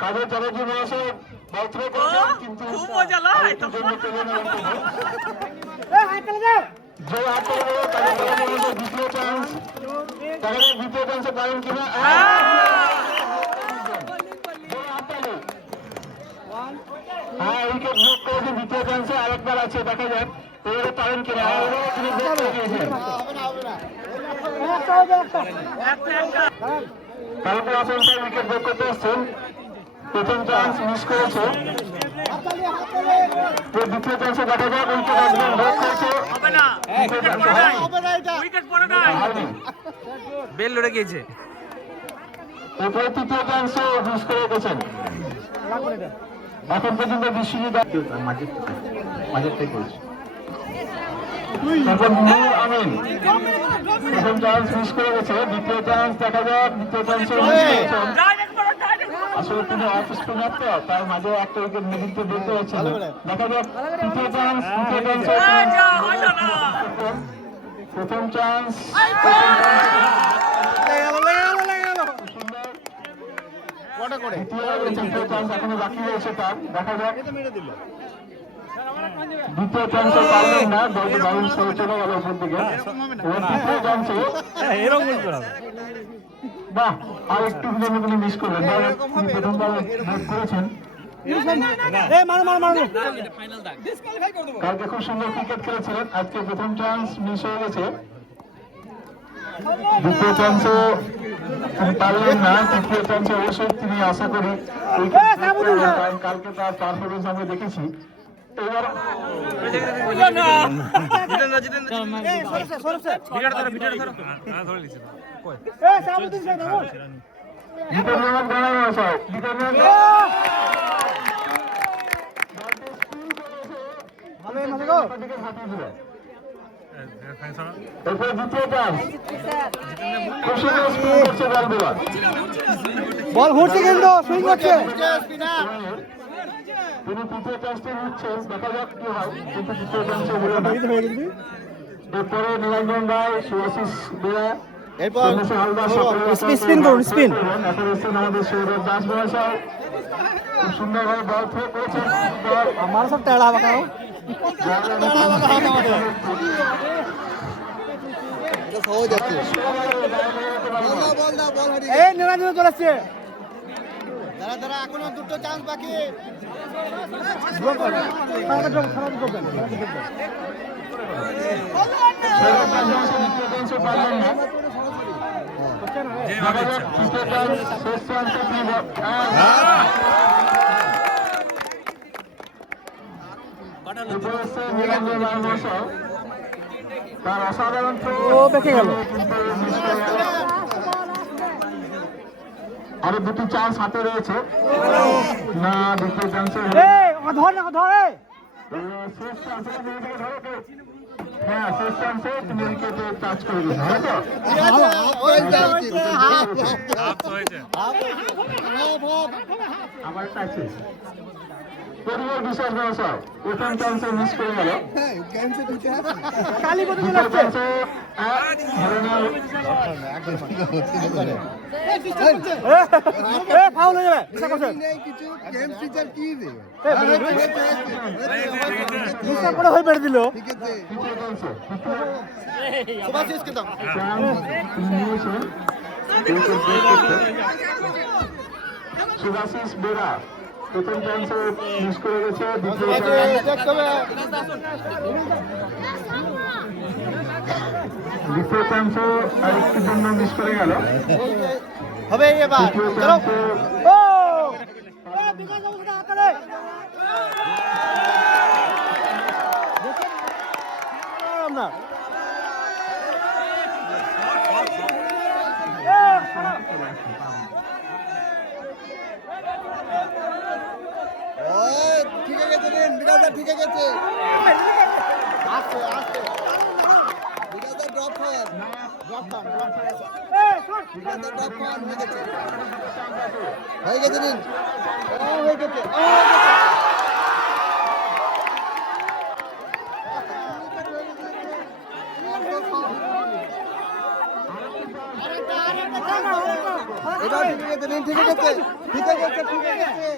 কাজের চ্যাটার্জি মহাশয় বাউথ্রো করেছেন কিন্তু খুব মজা লাগে তো যে হাত করে কাজের চ্যাটার্জি মহাশয় দ্বিতীয় চান্স তাহলে দ্বিতীয় চান্সে পারেন কিনা হ্যাঁ উইকেট যোগ করেছে দ্বিতীয় চান্সে আরেকবার আছে দেখা যাক এবারে পারেন কিনা তিনি যোগ করে দিয়েছেন তারপর আসেন স্যার উইকেট যোগ করতে আসছেন প্রথম চান্স মিস করেছে দ্বিতীয় চান্সে দেখা যাক উইকেট একদম যোগ করেছে বেল লড়ে গিয়েছে এরপরে তৃতীয় চান্সও মিস করে রেখেছেন এখন পর্যন্ত বিশ্বজিৎ মাঝেরটাই করেছে তারপর নূর আমিন প্রথম চান্স মিস করে গেছে দ্বিতীয় চান্স দেখা যাক দ্বিতীয় চান্সও মিস করেছেন আসলে তিনি অফ স্পিনার তো তার মাঝে একটা উইকেট নেতৃত্ব দিতে হচ্ছে দেখা যাক তৃতীয় চান্স প্রথম চান্স এখনো বাকি রয়েছে তার দেখা যাক দ্বিতীয় চান্সে পারলেন না দারুণ শো চলে গেল ওপর দিকে তৃতীয় চান্সে বাহ আর একটু জন্য তিনি মিস করলেন প্রথমবার ব্রেক করেছেন কালকে খুব সুন্দর ক্রিকেট খেলেছিলেন আজকে প্রথম চান্স মিস হয়ে গেছে দ্বিতীয় চান্সে পারলেন না তৃতীয় চান্সে অবশ্যই তিনি আশা করি কারণ কালকে তার পারফরমেন্স আমরা দেখেছি এবার এরপরে দ্বিতীয় চান্স খুব সুন্দর স্পিন করছে বল ঘুরছে কিন্তু সুইং করছে তিনি তৃতীয় চান্সটি নিচ্ছেন দেখা যাক কি হয় কিন্তু তৃতীয় চান্সে এরপরে নীলাঞ্জন রায় সুভাশিস বেড়া এরপর স্পিন করুন স্পিন এখন এসছেন আমাদের সৌরভ দাস মহাশয় খুব সুন্দরভাবে বল থ্রো করেছেন আমার সব টেড়া বাঁকাও এখনো দুটো চান্স বাকি তার অসাধারণ আরো দুটি চান্স হাতে রয়েছে না দ্বিতীয় চান্সে হ্যাঁ শেষ চান্সে তুমি উইকেটে টাচ করে দিয়েছো আবার টাচ পরিবার বিশ্বাস ব্যবসা প্রথম চান্সে মিস করে গেল সুভাশিস বেরা প্রথম চান্সে মিস করে গেছে দ্বিতীয় চান্সে আরেকটি জন্য মিস করে গেল হবে এবার ঠিক আছে বিরাজা ঠিক আছে আসছে আসছে বিরাজা ড্রপ কর ড্রপ কর বিরাজা ড্রপ কর হয়ে গেছে নিন হয়ে গেছে এটা ঠিক আছে নিন ঠিক আছে ঠিক আছে ঠিক আছে